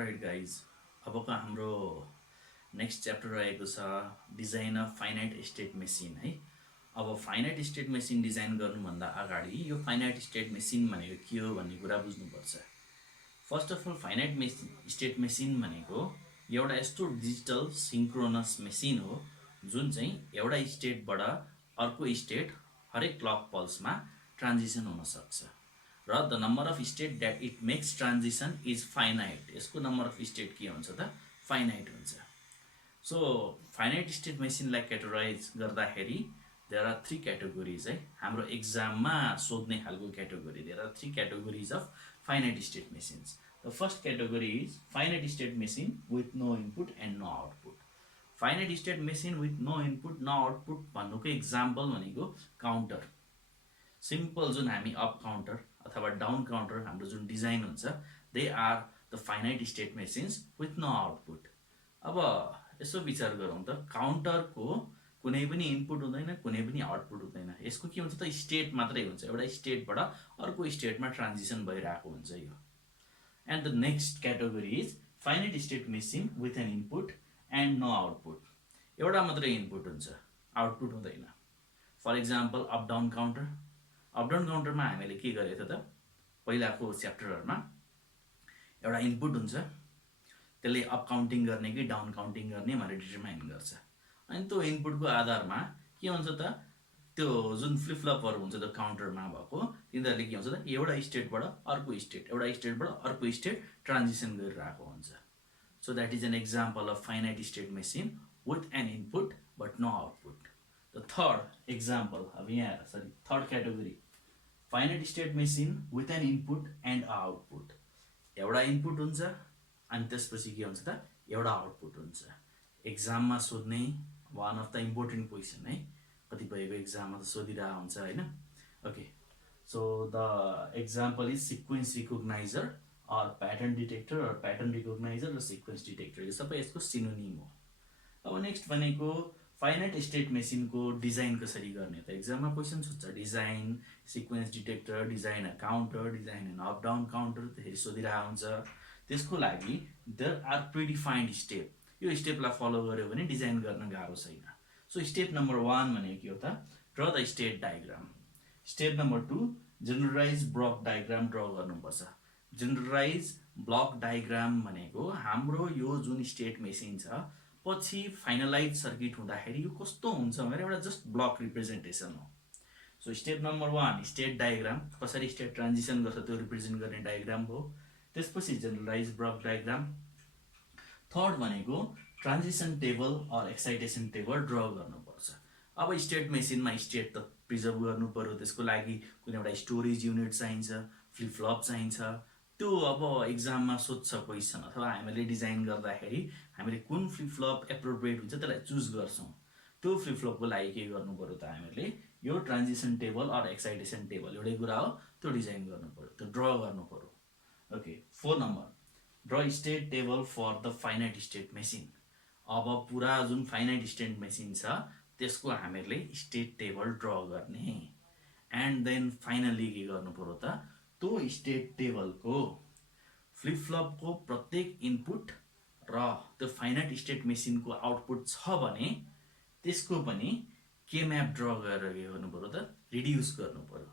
All right guys अबको हाम्रो next chapter रहेको छ design of finite state machine है। अब फाइनाइट स्टेट मेसिन डिजाइन गर्नुभन्दा अगाडि यो फाइनाइट स्टेट मेसिन भनेको के हो भन्ने कुरा बुझ्नुपर्छ। First of all finite state machine भनेको एउटा यस्तो डिजिटल सिङ्क्रोनस मेसिन हो जुन चाहिँ एउटा स्टेटबाट अर्को स्टेट हरेक क्लक पल्समा ट्रान्जिसन हुन सक्छ र the number of state that it makes transition is finite. यसको नम्बर अफ स्टेट के हुन्छ त फाइनाइट हुन्छ। सो फाइनाइट स्टेट मेसिनलाई क्याटेगोराइज गर्दाखेरि देयर आर थ्री क्याटेगोरिज है। हाम्रो एक्जाममा सोध्ने खालको category there are three categories of finite state machines. The first category is finite state machine with no input and no output. Finite state machine with no input no output भन्नुको example भनेको counter, simple जुन हामी up counter अथवा down counter हाम्रो जुन design हुन्छ they are the finite state machines with no output. अब यसो विचार गरौँ त काउन्टरको कुनै पनि इनपुट हुँदैन, कुनै पनि आउटपुट हुँदैन। यसको के हुन्छ त स्टेट मात्रै हुन्छ, एउटा स्टेटबाट अर्को स्टेटमा ट्रान्जिसन भइरहेको हुन्छ यो। And the next category is finite state machine with an input and no output. एउटा मात्रै इनपुट हुन्छ, आउटपुट हुँदैन। For example up down counter. Up down काउन्टरमा हामीले के गरेको थियो त पहिलाको च्याप्टरहरूमा एउटा इनपुट हुन्छ, त्यसले अप काउन्टिङ गर्ने कि डाउन काउन्टिङ गर्ने भनेर डिटरमाइन गर्छ। अनि त्यो इनपुटको आधारमा के हुन्छ त त्यो जुन फ्लिपफ्लपहरू हुन्छ त्यो काउन्टरमा भएको तिनीहरूले के हुन्छ त एउटा स्टेटबाट अर्को स्टेट, एउटा स्टेटबाट अर्को स्टेट ट्रान्जिसन गरिरहेको हुन्छ। So that is an example of finite state machine with an input but no output. The third example, अब यहाँ third category finite state machine with an input and output. एउटा input हुन्छ अनि त्यसपछि के हुन्छ त एउटा आउटपुट हुन्छ। एक्जाममा सोध्ने one of the important question है, कतिपयको एक्जाममा त सोधिरहेको हुन्छ होइन। Okay, so the example is sequence recogniser or pattern detector or pattern recogniser र सिक्वेन्स डिटेक्टर, यो सबै यसको सिनोनिम हो। अब नेक्स्ट भनेको फाइनाइट स्टेट मेसिनको डिजाइन कसरी गर्ने त एक्जाममा क्वेसन सोध्छ। Design sequence detector, design a counter, design an up down counter त्यसरी सोधिरहेको हुन्छ। त्यसको लागि देयर आर प्रिडिफाइन्ड स्टेप। यो स्टेपलाई फलो गर्यो भने डिजाइन गर्न गाह्रो छैन। सो स्टेप नम्बर 1 भनेको के हो त draw the state diagram. Step number 2 generalise block diagram draw गर्नुपर्छ। जेनरलाइज ब्लक डायग्राम भनेको हाम्रो यो जुन स्टेट मेसिन छ पछि फाइनलाइज सर्किट हुँदाखेरि यो कस्तो हुन्छ भनेर एउटा जस्ट ब्लक रिप्रेजेन्टेसन हो। So step number 1 state diagram, कसरी स्टेट ट्रान्जिसन गर्छ त्यो रिप्रेजेन्ट गर्ने डायग्राम हो। त्यसपछि जेनरलाइज ब्लक डायग्राम। थर्ड भनेको transition table or excitation table draw गर्नुपर्छ। अब स्टेट मेसिनमा स्टेट त प्रिजर्भ गर्नु पर्यो, त्यसको लागि कुनै एउटा स्टोरेज युनिट चाहिन्छ, फ्लिपफ्लप चाहिन्छ। त्यो अब एक्जाममा सोध्छ क्वेसन अथवा हामीले डिजाइन गर्दाखेरि हामीले कुन फ्लिपफ्लप एप्रोप्रिएट हुन्छ त्यसलाई चुज गर्छौँ। त्यो फ्लिपफ्लपको लागि के गर्नु पर्यो त हामीले यो transition table or excitation table एउटै कुरा हो, त्यो डिजाइन गर्नु पर्यो, त्यो ड्र गर्नु पर्यो। Okay, 4 number draw state table for the finite state machine. अब पुरा जुन फाइनाइट स्टेट मेसिन छ त्यसको हामीले स्टेट टेबल ड्र गर्ने। एन्ड देन फाइनली के गर्नु पर्यो त त्यो स्टेट टेबलको फ्लिपफ्लपको प्रत्येक इनपुट र त्यो फाइनाइट स्टेट मेसिनको आउटपुट छ भने त्यसको पनि के म्याप ड्र गरेर के गर्नु पर्यो त रिड्युस गर्नु पर्यो।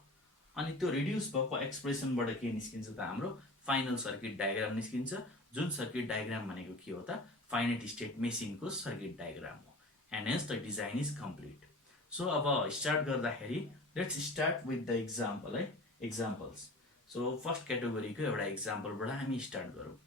अनि त्यो रिड्युस भएको एक्सप्रेसनबाट के निस्किन्छ त हाम्रो फाइनल सर्किट डायग्राम निस्किन्छ, जुन सर्किट डायग्राम भनेको के हो त फाइनाइट स्टेट मेसिनको सर्किट डायग्राम हो। And hence the design is complete. So अब स्टार्ट गर्दाखेरि let's start with the example है, एक्जाम्पल्स। सो फर्स्ट क्याटेगोरीको एउटा एक्जाम्पलबाट हामी स्टार्ट गरौँ।